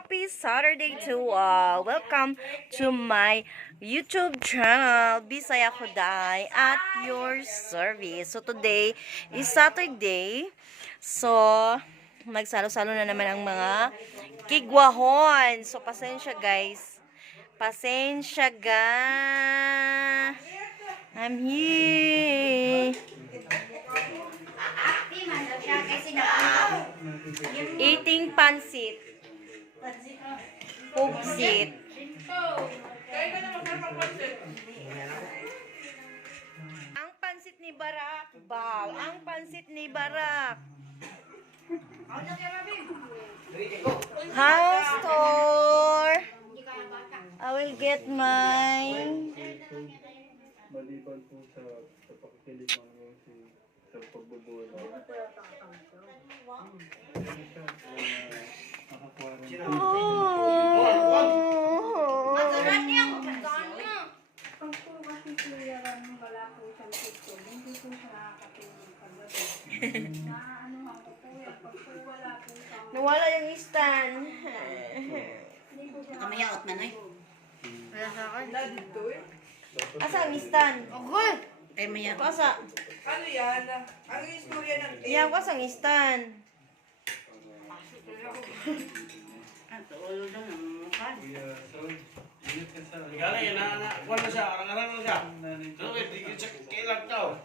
happy Saturday to all. Welcome to my YouTube channel, Bisaya Kuday, at your service. So today is Saturday. So nagsalo-salo na naman ang mga kigwahon. So pasensya guys. Pasensya ga. I'm here. Eating pansit. Pugsit. Ang pansit ni Barak, Bal. Ang pansit ni Barak. House tour. I will get mine. Maliban po sa pakikilig ng music sa pagbubuo Masarap niyang Pag po kasi kuyaran wala po siyang TikTok, hindi po siya nakakatulong pagdating. Naanohan ko po yan, pag po wala po siyang... nawala yung stand. Hindi po siya Kamayaot man ay. Wala sa akin. Asa ang stand? Okay. Kay maya. Pasa. Ano yan? Ano yung istorya ng Iyan ko ang stand. Ato ulo lang ang mukha. Kuya, so, ingat ka sa... Galing, kuwan na siya, arang-arang na siya. So, di ko siya kailag daw.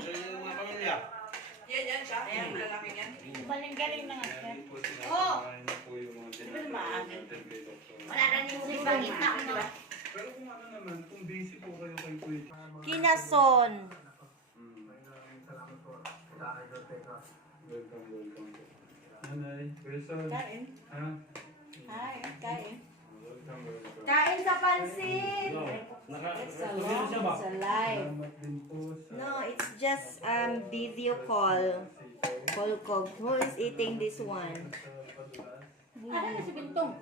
So, yung mga pamilya. Yan siya? Yung lalaki yan? Galing na nga siya. Oo! Wala na ni Uli Pangita, di ba? Pero kung ano naman, kung busy po kayo kay Kuya. Kinason. Welcome. Nanay, Kuya Sol. Kain. Ha? Ay, kain. Welcome. Kain sa pansit. Naka-restudio siya ba? Sa live. Salamat din po sa... No, it's just video call. Call ko. Who is eating this one? Ano na si Bintong?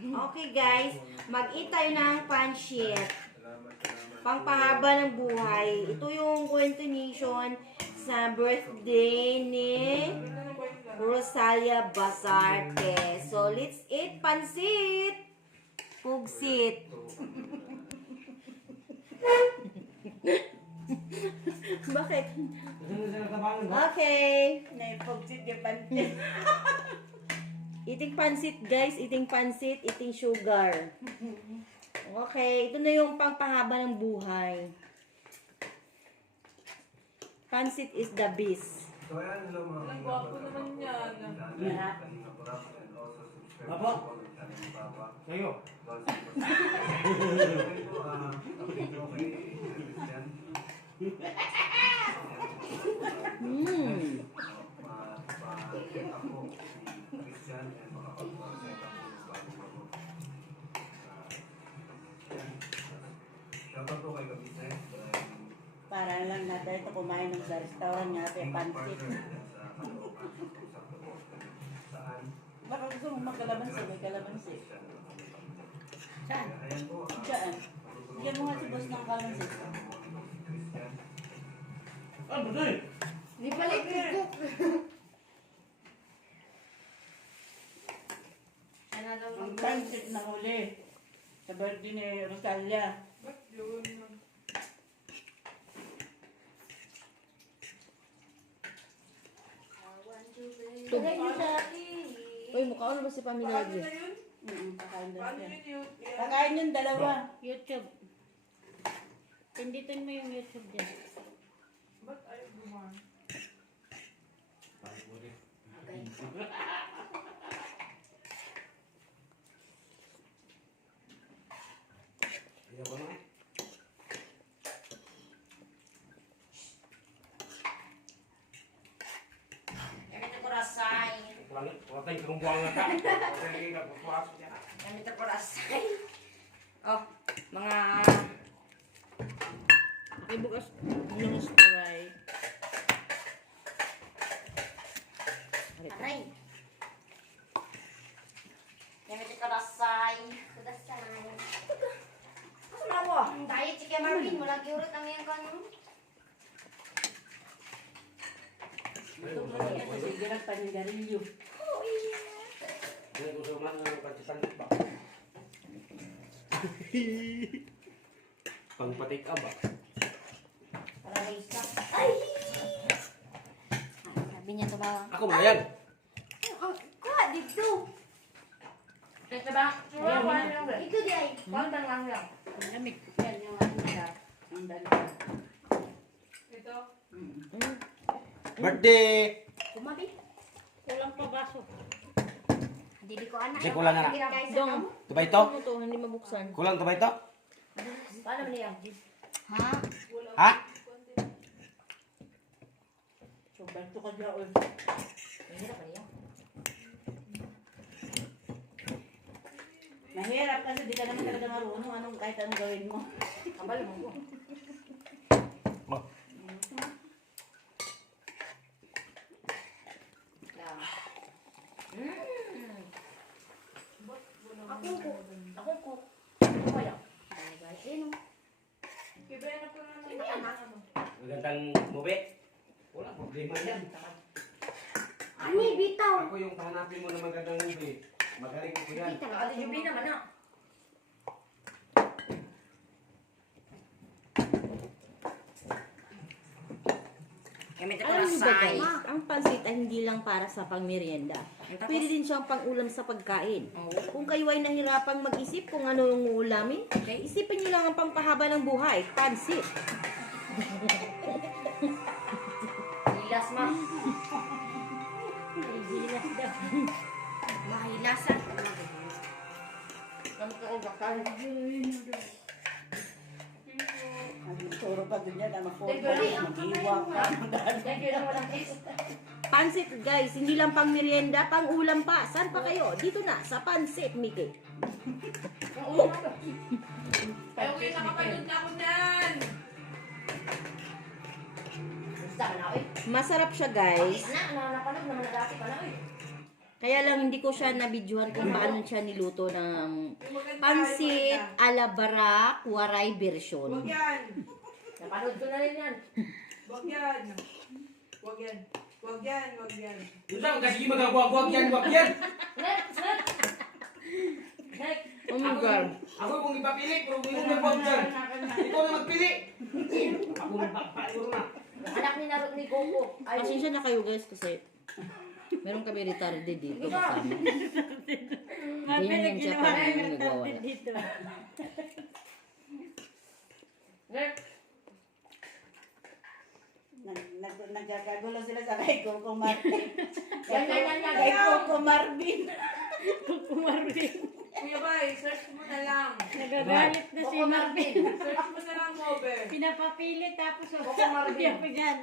Okay guys, mag-eat tayo ng pansit. Pangpahaba ng buhay. Ito yung continuation sa birthday ni Rosalia Basarte. So, let's eat pansit. Pugsit. Bakit? Okay. Naipagsit yung pantit. Eating pansit guys, eating pansit, eating sugar. Okay, ito na yung pangpahaba ng buhay. Pansit is the best. So, ayan, hello mga Ang gwapo naman yan. Apo? Sa'yo? Para lang natin ito kumain ng sa restaurant nga ito pansit. Baka gusto mong magkalamansi, may kalamansi. Saan? Saan? Bigyan mo nga si boss ng kalamansi. Ano ba ito? Di palit cook. Ang pansit na huli. Sa birthday ni Rosalia. Ba't yun? Uy, mukha ko na ba si Pamela? Paano na yun? Kakain daw Paano siya. yun? Kakain yung dalawa. YouTube. Pindutin mo yung YouTube dyan. Ba't ayaw gumawa? Kami kurasay. Wala tayong kumbuang na ka. Kami kurasay. Oh, mga... Ay, bukas yung spray. Aray. Kami kurasay. Kudasay. Ano mo? Diet si Marvin, wala giurot ang iyang kanong. Ito pa niya kasi girang panigarilyo. Hindi ko sa mga kacitan ba? Pangpatik ka ba? Para isa. Ay! Sabi niya tumawang. Ako mo yan. Kuha dito. Ito ba? Ito di ay. Pagdang lang lang. Lamig. Yan yung ano nila. Ang dalawa. Ito. Birthday! Kumabi. Kulang pa baso. Dili ko anak. Kasi kulang na. Guys, Dong. Ito ba ito? Ano to? Hindi mabuksan. Kulang ito ba ito? Paano mo niya? Ha? Ha? So, banto ka dyan. Oy. Mahirap pa niya. Mahirap kasi di ka naman talaga marunong anong kahit anong gawin mo. Kambal mo ko. Oh. Ako ko. Ano kaya? Sino? Kibaya na po naman. Magandang mubi. Wala problema yan. Ani, bitaw. Ako yung pahanapin mo na magandang mubi. Magaling ko yan. Ate Juby naman na. Alam niyo ba guys, ang pansit ay hindi lang para sa pangmerienda. Pwede din siyang pang-ulam sa pagkain. Kung kayo ay nahirapang mag-isip kung ano yung uulamin, isipin niyo lang ang pampahaba ng buhay, pansit. Hilas ma. Hilas daw. Mahilasan. Ano ka bakal? Ang turo pa din yan. Ang Thank you, Lee. mag-iwa ka. Thank you lang walang kiss. Pansit guys, hindi lang pang merienda, pang ulam pa. Saan pa kayo? Dito na, sa Pansit Mickey. Ang ulo ka. Ay, okay, nakapanood na ako niyan. Gusto ka na eh. Masarap siya guys. Napanood naman na dati pa na eh. Kaya lang hindi ko siya nabidyohan kung paano siya niluto ng Yung maganda, pansit yung maganda. ala barak waray version. Wag yan. Napanood ko na rin yan. Wag yan. Wag yan. Wag yan. Wag yan. Yung saan kasi magagwagwag yan, wag yan. Next! Oh my God. Ako yung ipapili, pero kung yung nagwag yan. Ikaw na magpili. Ako magpapalo na. Anak ni Narot ni Coco. Ay, Pasensya na kayo guys kasi meron kami retarded dito kasama. Ganyan yan siya pag nagwawala. next! Nagkakagulo sila sa kay Coco Marvin. Yan. Kay Coco Marvin. Kuya Bay, search mo na lang. Nagagalit na Coco Marvin. Search mo na lang, Mobe. Pinapapilit tapos Coco Marvin. ayaw ko dyan.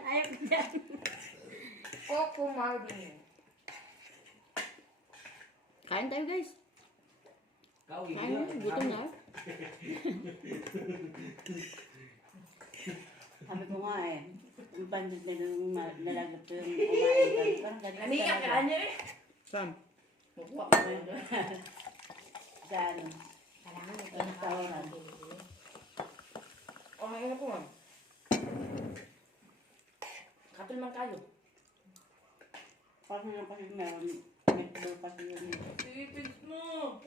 Coco Marvin. Kain tayo guys. Kawi Kain na, gutom na. Sabi ko nga eh. Yung bandit na yung nalagot ko yung kumain kami. Parang ganito Namiyak ka niya eh. Sam. Mukha ko yun. Sa ano. Restaurant. Okay na po nga. Katul man kayo. Parang yung kasi meron. May tulo kasi yung Silipin mo.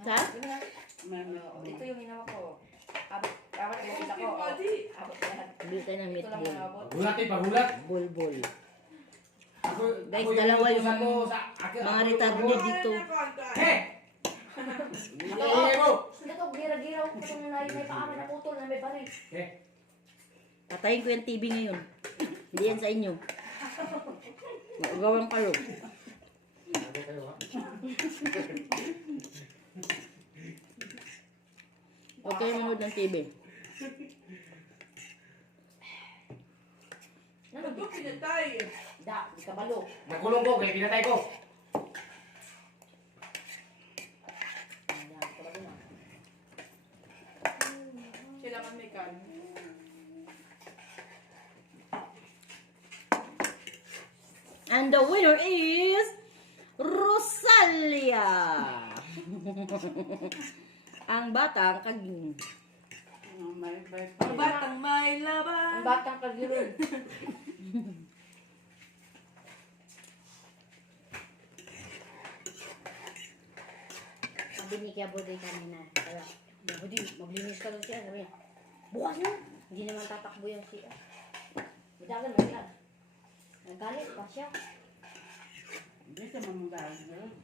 Sa? meron. Ito yung hinawa ko. Abot na kita ko. Body. Abot lahat. Bili tayo ng Ito lang meatball. ang abot. Pagulat eh, pagulat. Bol-bol. Ako, Guys, ako dalawa luto yung sa to, sa- mga retarded dito. Eh! Ingay mo! Hindi ko, gira-gira ko kung may paano na putol na may baril. Eh! Patayin ko yung TV ngayon. Hindi yan sa inyo. Magawang kayo. Sabi kayo ha? Huwag kayo manood ng TV. Ano ba pinatay? Da, di ka balo. Nakulong ko, kaya pinatay ko. Kailangan may kan. And the winner is Rosalia. Ang batang kaging. Ang batang may laban. Ang batang kagirun. sabi ni Kia Budoy kanina. Kaya, Budoy, maglinis ka lang siya. Sabi niya, bukas na. Hindi naman tatakbo yan siya. Budagan na siya. Nagalit pa siya. Hindi siya mamagalit.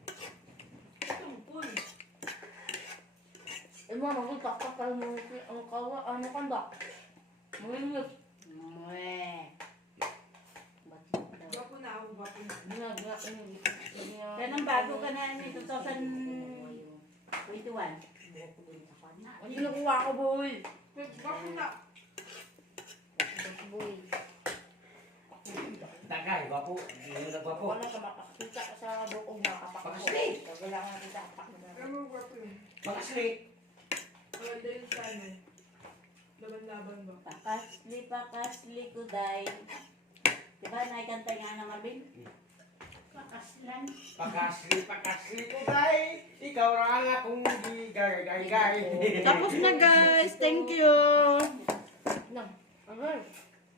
Tungkol. Eh, mama, kung takpak ka mo ang kawa, ano kanda? Malinis. Mweh. Gwapo na ako, gwapo na. Kaya nang bago ka na ni 2021. Hindi nakuha ko, boy. Gwapo na. Boy. Tagay, gwapo. Hindi mo nagwapo. Wala ka makakita sa bukong makapak mo. Pakasli. Wala ka nakita kapak mo. Pero gwapo yun. Pakasli. Maganda yun sa ano. Laban-laban ba? Pakasli ko day. Diba naikanta nga na Marvin? Pakaslan. Pakasli ko, day. Ikaw lang akong gigay. Tapos na guys. Thank you.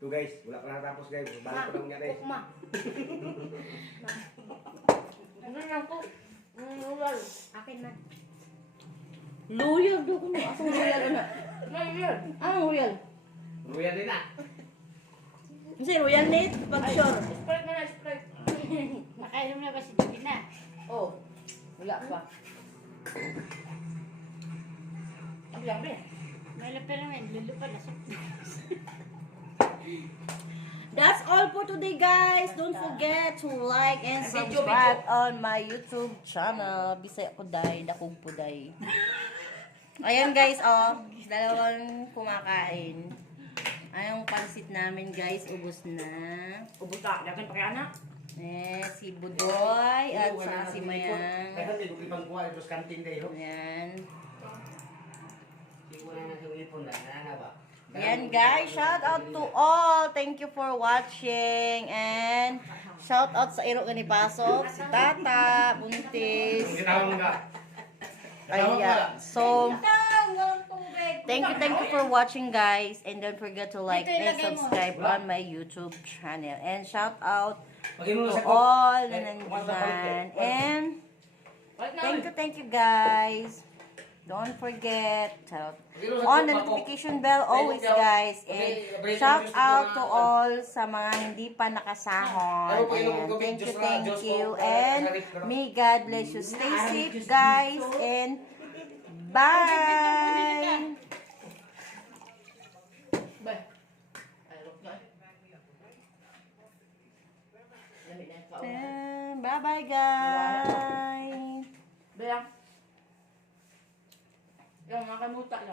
So guys, wala pa natapos guys. Balik ko lang niya guys. Ma. Ano lang po? Ulan. Akin na. Loyal do ko na. Asong loyal na. Anong loyal? Luya din na. Kasi royal net. Pag sure. Sprite na na, Sprite. Nakainom na ba si Divina? Oh, wala pa. Ang lambi. May lupa naman. Lulupa na. That's all for today guys. Don't forget to like and subscribe on my YouTube channel. Bisaya ko day, dakog po day. Ayan guys, oh. Dalawang kumakain. Ayong pansit namin guys, ubos na. Ubus ka, dagan pa kaya na. Eh, si Budoy at saka si Mayang. Kaya hindi ko ibang kuha ito sa kantin kayo. Ayan. Hindi ko na nasa ipon na. Nana ba? Ayan guys, shout out to all. Thank you for watching. And shout out sa iro ni Pasok, si Tata, Buntis. Ginawang ka. Ayan. So, thank you for watching guys. And don't forget to like and subscribe on my YouTube channel. And shout out to all na nandyan. And thank you guys. Don't forget to on the notification bell always guys. And shout out to all sa mga hindi pa nakasahon. And thank you. And may God bless you. Stay safe guys. And bye. Bye bye guys. Bayang. Yung mga kamuta lang.